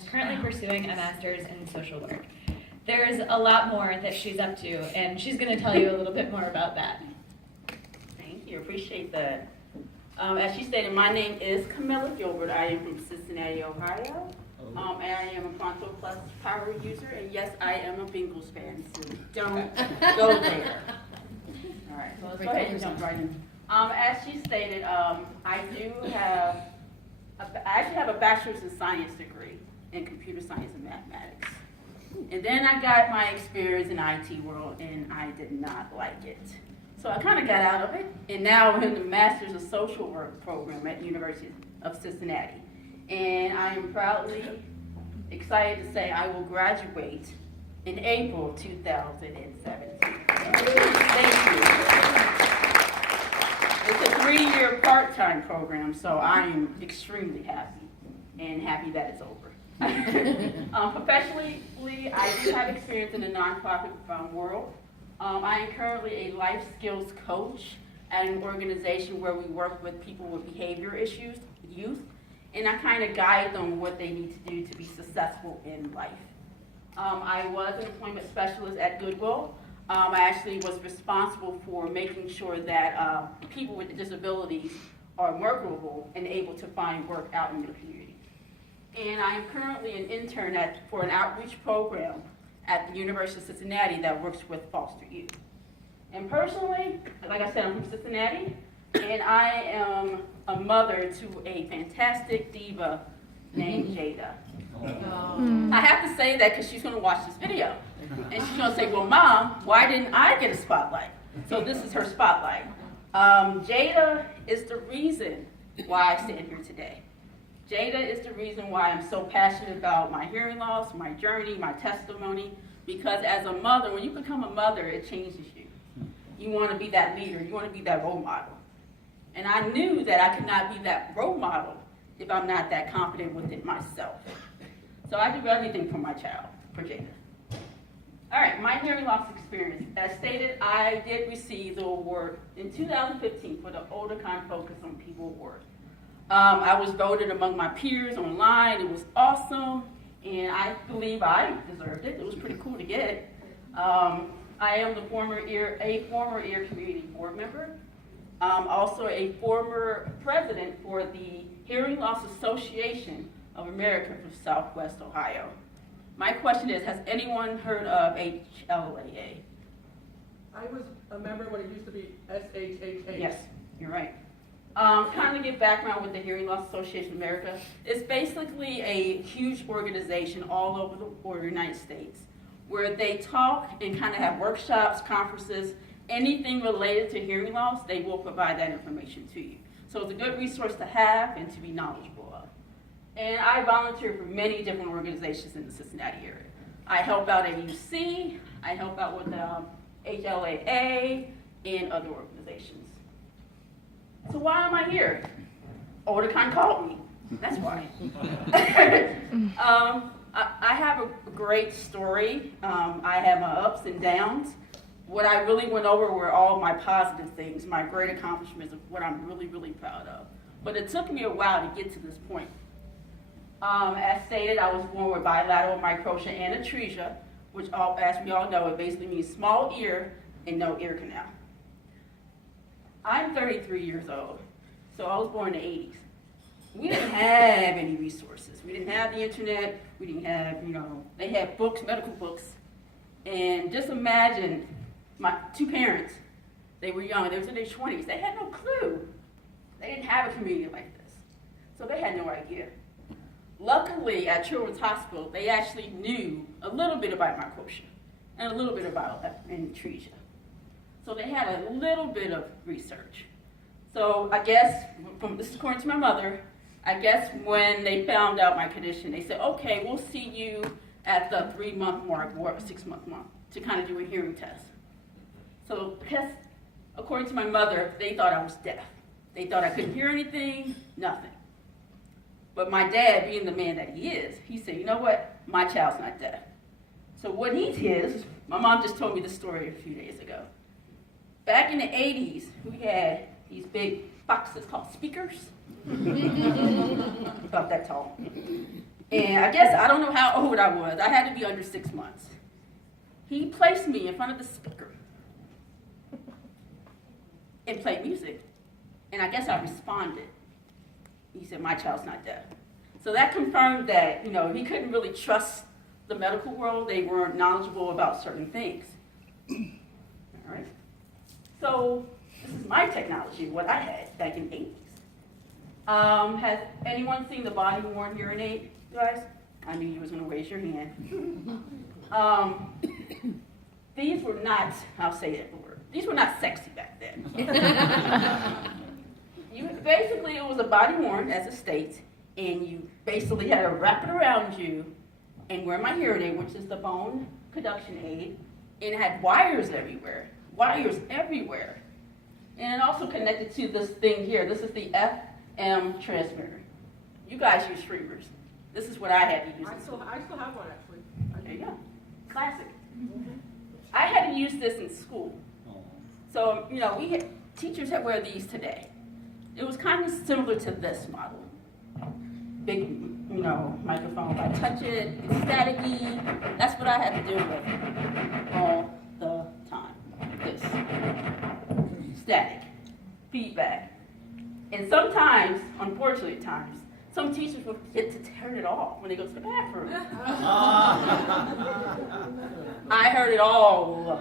is currently pursuing a master's in social work. There's a lot more that she's up to, and she's going to tell you a little bit more about that. Thank you, appreciate that. As she stated, my name is Camilla Gilbert. I am from Cincinnati, Ohio. And I am a Pronto Plus power user, and yes, I am a Bengals fan, so don't go there. All right, so let's go ahead and jump right in. As she stated, I actually have a bachelor's in science degree in computer science and mathematics. And then I got my experience in IT world, and I did not like it. So I kind of got out of it, and now I'm in the Master's of Social Work program at the University of Cincinnati. And I am proudly excited to say I will graduate in April 2017. Thank you. It's a 3-year part-time program, so I am extremely happy, and happy that it's over. Professionally, I do have experience in the nonprofit world. I am currently a life skills coach at an organization where we work with people with behavior issues, youth, and I kind of guide them what they need to do to be successful in life. I was an employment specialist at Goodwill. I actually was responsible for making sure that people with disabilities are workable and able to find work out in the community. And I am currently an intern for an outreach program at the University of Cincinnati that works with foster youth. And personally, like I said, I'm from Cincinnati, and I am a mother to a fantastic diva named Jada. I have to say that because she's going to watch this video. And she's going to say, well, Mom, why didn't I get a spotlight? So this is her spotlight. Jada is the reason why I stand here today. Jada is the reason why I'm so passionate about my hearing loss, my journey, my testimony, because as a mother, when you become a mother, it changes you. You want to be that leader. You want to be that role model. And I knew that I could not be that role model if I'm not that confident within myself. So I do everything for my child, for Jada. All right, my hearing loss experience. As stated, I did receive the award in 2015 for the Oticon Focus on People Award. I was voted among my peers online. It was awesome, and I believe I deserved it. It was pretty cool to get. I am a former ear community board member. Also a former president for the Hearing Loss Association of America for Southwest Ohio. My question is, has anyone heard of HLAA? I was a member when it used to be SHHA. Yes, you're right. Kind of give background with the Hearing Loss Association of America. It's basically a huge organization all over the United States where they talk and kind of have workshops, conferences, anything related to hearing loss, they will provide that information to you. So it's a good resource to have and to be knowledgeable of. And I volunteer for many different organizations in the Cincinnati area. I help out at UC, I help out with HLAA, and other organizations. So why am I here? Oticon called me. That's why. I have a great story. I have my ups and downs. What I really went over were all my positive things, my great accomplishments, of what I'm really, really proud of. But it took me a while to get to this point. As stated, I was born with bilateral microtia and atresia, which, as we all know, it basically means small ear and no ear canal. I'm 33 years old, so I was born in the 80s. We didn't have any resources. We didn't have the internet. We didn't have, they had books, medical books. And just imagine my two parents, they were young, they was in their 20s. They had no clue. They didn't have a community like this. So they had no idea. Luckily, at Children's Hospital, they actually knew a little bit about microtia and a little bit about atresia. So they had a little bit of research. So I guess, this is according to my mother, I guess when they found out my condition, they said, okay, we'll see you at the 3-month mark or 6-month mark to kind of do a hearing test. So according to my mother, they thought I was deaf. They thought I couldn't hear anything, nothing. But my dad, being the man that he is, he said, you know what, my child's not deaf. So what he did, my mom just told me this story a few days ago. Back in the 80s, we had these big boxes called speakers, about that tall. And I guess, I don't know how old I was. I had to be under 6 months. He placed me in front of the speaker and played music. And I guess I responded. He said, my child's not deaf. So that confirmed that, he couldn't really trust the medical world. They weren't knowledgeable about certain things. All right. So this is my technology, what I had back in the 80s. Has anyone seen the body-worn hearing aid, guys? I knew you was going to raise your hand. These were not, I'll say that word, these were not sexy back then. Basically, it was a body-worn, as it states, and you basically had to wrap it around you and wear my hearing aid, which is the bone conduction aid, and it had wires everywhere. And it also connected to this thing here. This is the FM transmitter. You guys use streamers. This is what I had to use. I still have one, actually. There you go. Classic. I had to use this in school. So, teachers that wear these today. It was kind of similar to this model. Big, microphone. If I touch it, it's staticky. That's what I had to deal with all the time. This. Static. Feedback. And sometimes, unfortunately at times, some teachers will forget to turn it off when they go to the bathroom. I heard it all,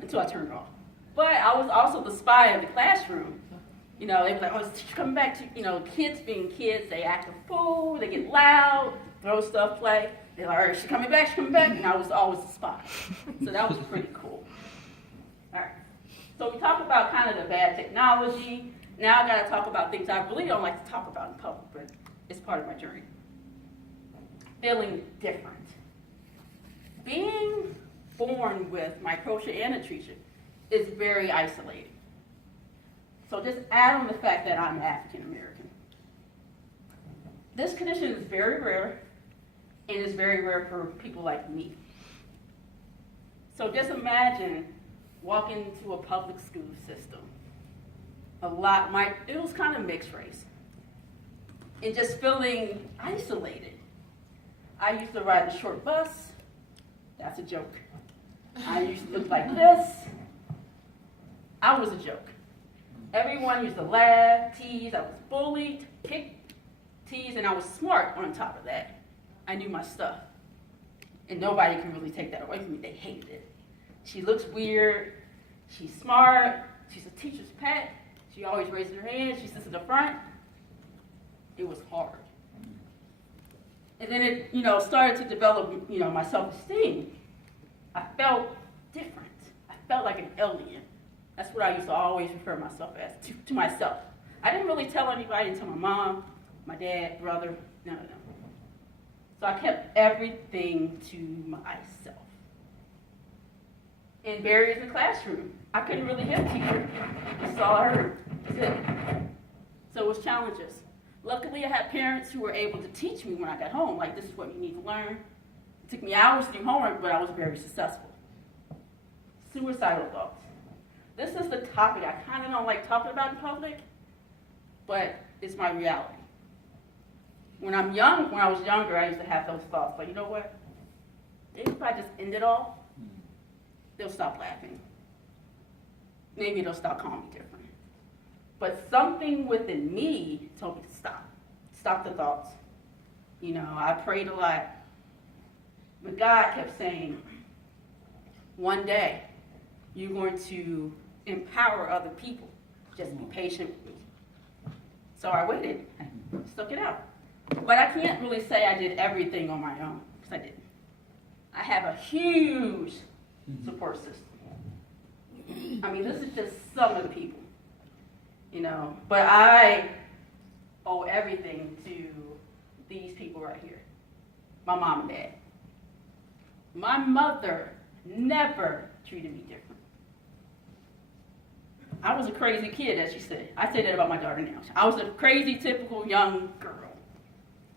until I turned it off. But I was also the spy of the classroom. They'd be like, oh, is the teacher coming back to, kids being kids, they act a fool, they get loud, throw stuff, play. They're like, all right, she's coming back, and I was always the spy. So that was pretty cool. All right, so we talked about kind of the bad technology. Now I gotta talk about things I really don't like to talk about in public, but it's part of my journey. Feeling different. Being born with microtia and atresia is very isolating. So just add on the fact that I'm African American. This condition is very rare, and it's very rare for people like me. So just imagine walking into a public school system. It was kind of mixed race. And just feeling isolated. I used to ride the short bus. That's a joke. I used to look like this. I was a joke. Everyone used to laugh, tease. I was bullied, kicked, teased, and I was smart on top of that. I knew my stuff. And nobody can really take that away from me. They hated it. She looks weird. She's smart. She's a teacher's pet. She always raises her hand. She sits in the front. It was hard. And then it, started to develop, my self-esteem. I felt different. I felt like an alien. That's what I used to always refer myself as, to myself. I didn't really tell anybody until my mom, my dad, brother, none of them. So I kept everything to myself. And barriers in the classroom. I couldn't really hear the teacher. That's all I heard. That's it. So it was challenges. Luckily, I had parents who were able to teach me when I got home, like, this is what you need to learn. It took me hours to do homework, but I was very successful. Suicidal thoughts. This is the topic I kind of don't like talking about in public, but it's my reality. When I was younger, I used to have those thoughts, but you know what? If I just end it all, they'll stop laughing. Maybe they'll stop calling me different. But something within me told me to stop. Stop the thoughts. I prayed a lot. But God kept saying, one day, you're going to empower other people. Just be patient with me. So I waited. I stuck it out. But I can't really say I did everything on my own, because I didn't. I have a huge support system. This is just some of the people, But I owe everything to these people right here. My mom and dad. My mother never treated me different. I was a crazy kid, as she said. I say that about my daughter now. I was a crazy, typical young girl.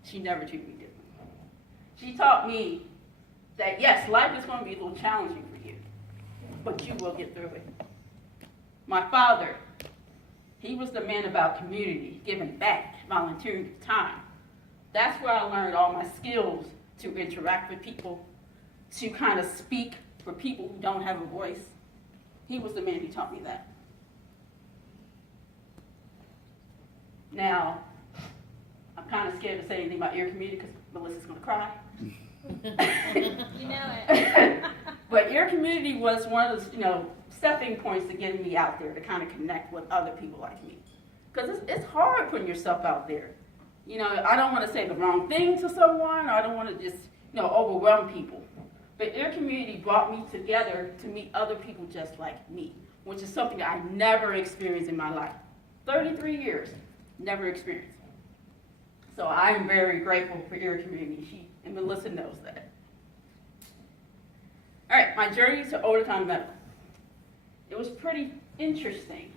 She never treated me different. She taught me that, yes, life is going to be a little challenging for you, but you will get through it. My father, he was the man about community, giving back, volunteering his time. That's where I learned all my skills to interact with people, to kind of speak for people who don't have a voice. He was the man who taught me that. Now, I'm kind of scared to say anything about ear community because Melissa's going to cry. You know it. But ear community was one of those, stepping points to getting me out there to kind of connect with other people like me. Because it's hard putting yourself out there. I don't want to say the wrong thing to someone, or I don't want to just, overwhelm people. But ear community brought me together to meet other people just like me, which is something I never experienced in my life. 33 years, never experienced. So I'm very grateful for ear community. And Melissa knows that. All right, my journey to Oticon Medical. It was pretty interesting.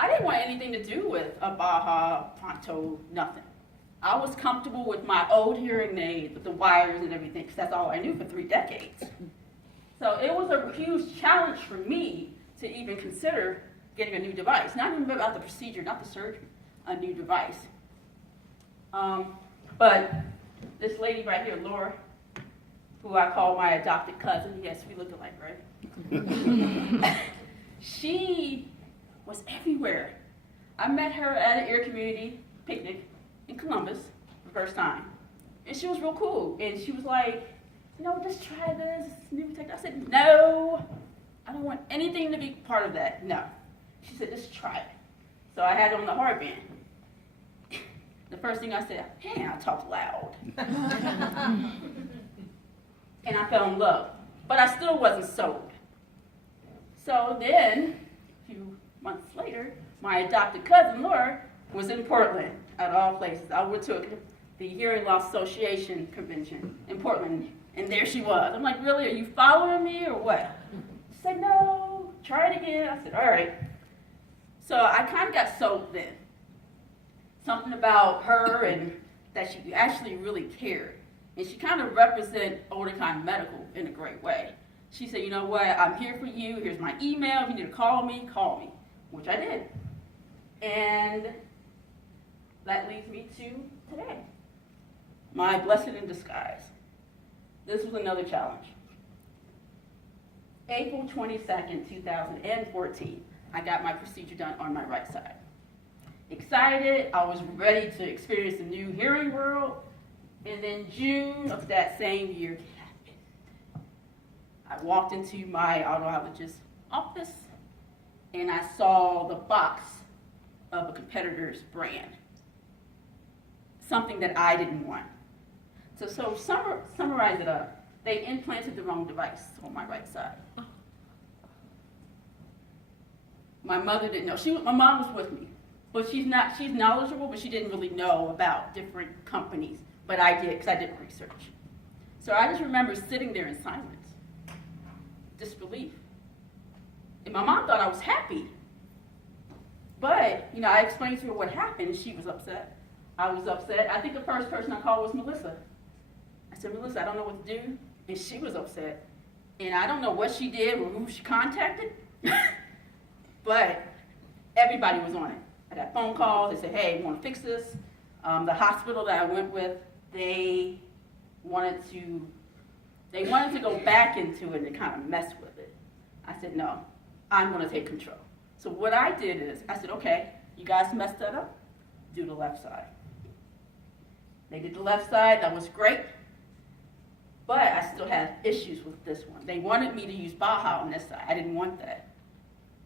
I didn't want anything to do with a Baja, Ponto, nothing. I was comfortable with my old hearing aid, with the wires and everything, because that's all I knew for 3 decades. So it was a huge challenge for me to even consider getting a new device. Not even about the procedure, not the surgery, a new device. But this lady right here, Laura, who I call my adopted cousin, yes, we look alike, right? She was everywhere. I met her at an ear community picnic in Columbus the first time. And she was real cool. And she was like, just try this new technology. I said, no, I don't want anything to be part of that. No. She said, just try it. So I had on the hard band. The first thing I said, hey, I talk loud. And I fell in love. But I still wasn't sold. So then, a few months later, my adopted cousin, Laura, was in Portland, at all places. I went to the Hearing Loss Association convention in Portland, and there she was. I'm like, really, are you following me or what? She said, no, try it again. I said, all right. So I kind of got sold then. Something about her and that she actually really cared. And she kind of represented Oticon Medical in a great way. She said, you know what, I'm here for you. Here's my email. If you need to call me, which I did. And that leads me to today. My blessing in disguise. This was another challenge. April 22nd, 2014, I got my procedure done on my right side. Excited, I was ready to experience the new hearing world. And then June of that same year happened. I walked into my audiologist's office and I saw the box of a competitor's brand. Something that I didn't want. So summarize it up. They implanted the wrong device on my right side. My mother didn't know. My mom was with me. But she's knowledgeable, but she didn't really know about different companies. But I did, because I did research. So I just remember sitting there in silence. Disbelief. And my mom thought I was happy. But, I explained to her what happened, and she was upset. I was upset. I think the first person I called was Melissa. I said, Melissa, I don't know what to do. And she was upset. And I don't know what she did or who she contacted. But everybody was on it. I got phone calls. They said, hey, you want to fix this? The hospital that I went with, they wanted to go back into it and kind of mess with it. I said, no, I'm going to take control. So what I did is, I said, okay, you guys messed that up, do the left side. They did the left side, that was great, but I still had issues with this one. They wanted me to use Baja on this side. I didn't want that.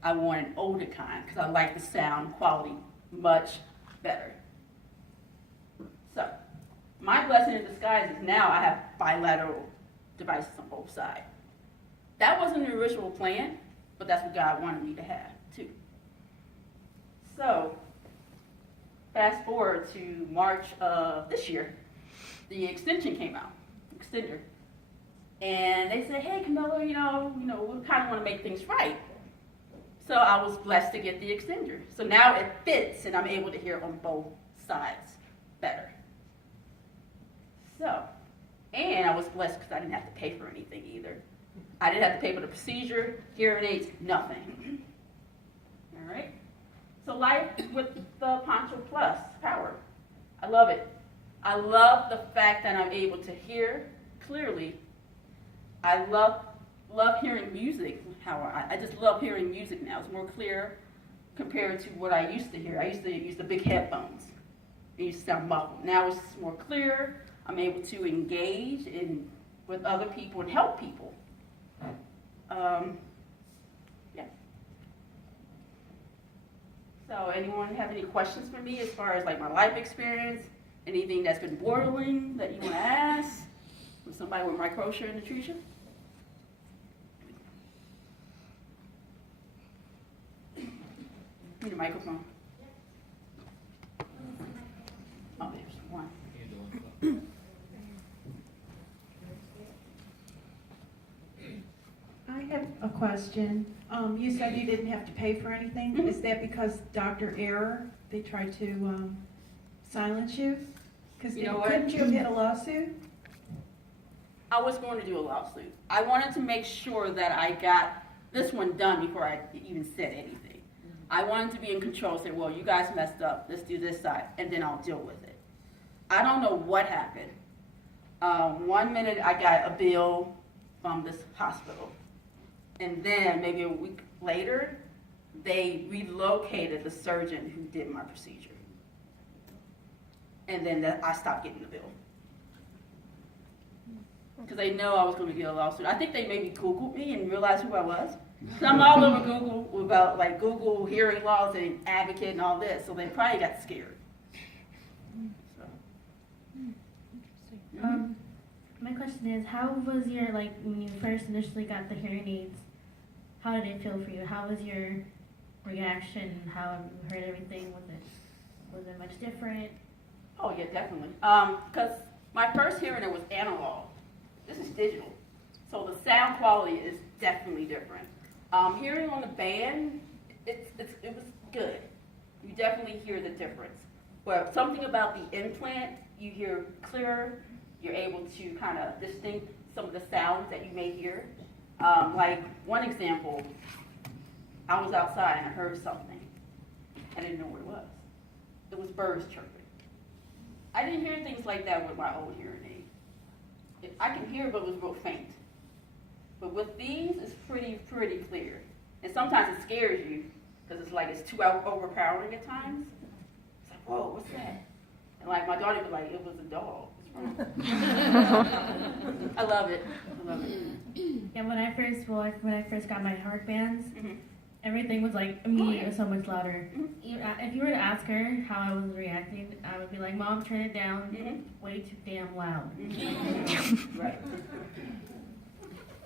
I wanted Oticon because I like the sound quality much better. So, my blessing in disguise is now I have bilateral devices on both sides. That wasn't the original plan, but that's what God wanted me to have, too. So, fast forward to March of this year, the extension came out, extender. And they said, hey, Camilla, we kind of want to make things right. So I was blessed to get the extender. So now it fits, and I'm able to hear on both sides better. So, and I was blessed because I didn't have to pay for anything either. I didn't have to pay for the procedure, hearing aids, nothing. All right? So life with the Poncho Plus power. I love it. I love the fact that I'm able to hear clearly. I love hearing music. I just love hearing music now. It's more clear compared to what I used to hear. I used to use the big headphones. It used to sound muffled. Now it's more clear. I'm able to engage with other people and help people. Yeah. So anyone have any questions for me as far as like my life experience? Anything that's been boiling that you want to ask? From somebody with microtia and nutrition? Need a microphone. Oh, there's one. I have a question. You said you didn't have to pay for anything. Mhm. Is that because Dr. Error, they tried to silence you? Because You know what? couldn't you have had a lawsuit? I was going to do a lawsuit. I wanted to make sure that I got this one done before I even said anything. I wanted to be in control, say, well, you guys messed up, let's do this side, and then I'll deal with it. I don't know what happened. 1 minute I got a bill from this hospital, and then maybe a week later, they relocated the surgeon who did my procedure. And then I stopped getting the bill. Because they know I was going to get a lawsuit. I think they maybe Googled me and realized who I was. So I'm all over Google about like Google hearing laws and advocate and all this. So they probably got scared. So. My question is, how was your, like, when you first initially got the hearing aids, how did it feel for you? How was your reaction? How you heard everything? Was it much different? Oh yeah, definitely. Because my first hearing aid was analog. This is digital. So the sound quality is definitely different. Hearing on the band, it was good. You definitely hear the difference. But something about the implant, you hear clearer. You're able to kind of distinct some of the sounds that you may hear. Like one example, I was outside and I heard something. I didn't know what it was. It was birds chirping. I didn't hear things like that with my old hearing aid. I can hear, but it was real faint. But with these, it's pretty clear. And sometimes it scares you because it's like it's too overpowering at times. It's like, whoa, what's that? And like my daughter would be like, it was a dog. I love it. Yeah, when I first got my heart bands, Mhm. everything was like immediately yeah. so much louder. Mhm. If you were to ask her how I was reacting, I would be like, Mom, turn it down, Mhm. way too damn loud. Right.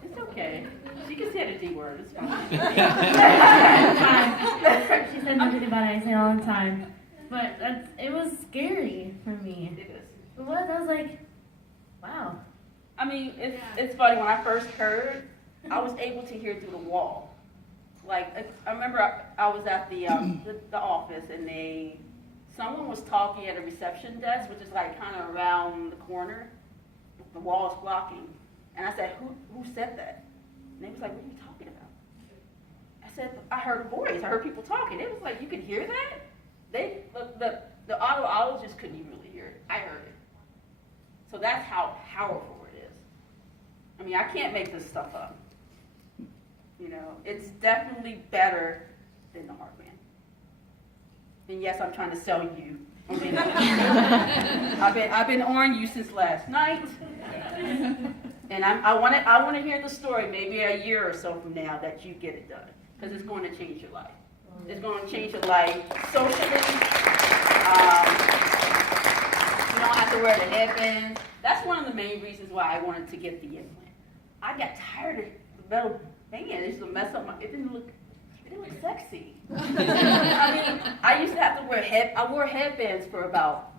It's okay. She can say the D word. It's fine. She said nothing about it. I say it all the time. But it was scary for me. It is. It was. I was like, wow. I mean, it's funny. When I first heard, I was able to hear through the wall. Like I remember, I was at the office, and someone was talking at a reception desk, which is like kind of around the corner. The wall is blocking, and I said, "Who said that?" And they was like, "What are you talking about?" I said, "I heard a voice. I heard people talking." It was like, "You could hear that?" The audiologist couldn't even really hear it. I heard it. So that's how powerful it is. I mean, I can't make this stuff up. You know, it's definitely better than the heart band. And yes, I'm trying to sell you. I've been on you since last night. And I want to hear the story maybe a year or so from now that you get it done, because it's going to change your life. It's going to change your life socially. You don't have to wear the headbands. That's one of the main reasons why I wanted to get the implant. I got tired of the metal band. It used to mess up it didn't look sexy. I mean, I used to have to I wore headbands for about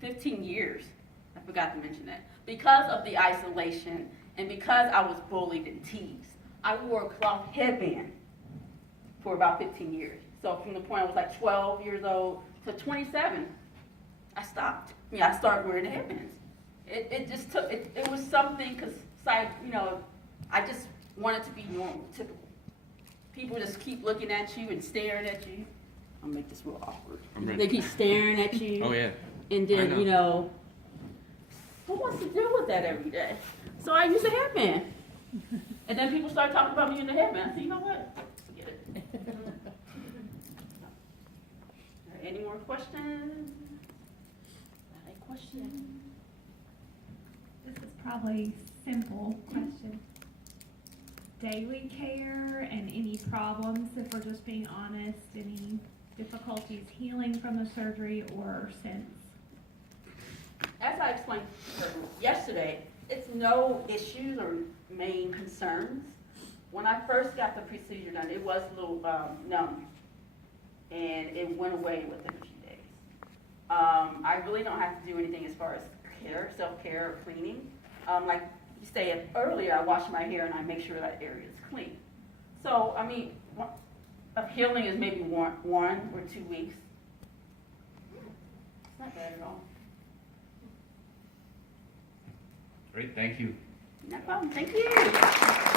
15 years. I forgot to mention that. Because of the isolation and because I was bullied and teased, I wore a cloth headband for about 15 years. So from the point I was like 12 years old to 27, I stopped. I started wearing the headbands. It just took, it was something, because, I just wanted to be normal, typical. People just keep looking at you and staring at you. I'll make this real awkward. They keep staring at you. Oh, yeah. And then, who wants to deal with that every day? So I use a hairband. And then people start talking about me in the hairband. I said, you know what? Forget it. Any more questions? Any questions? This is probably simple question. Daily care and any problems, if we're just being honest, any difficulties healing from the surgery or since? As I explained to her yesterday, it's no issues or main concerns. When I first got the procedure done, it was a little numb, and it went away within a few days. I really don't have to do anything as far as care, self-care, or cleaning. Like you said earlier, I wash my hair and I make sure that area is clean. So, I mean, of healing is maybe 1 or 2 weeks. It's not bad at all. Great, thank you. No problem. Thank you.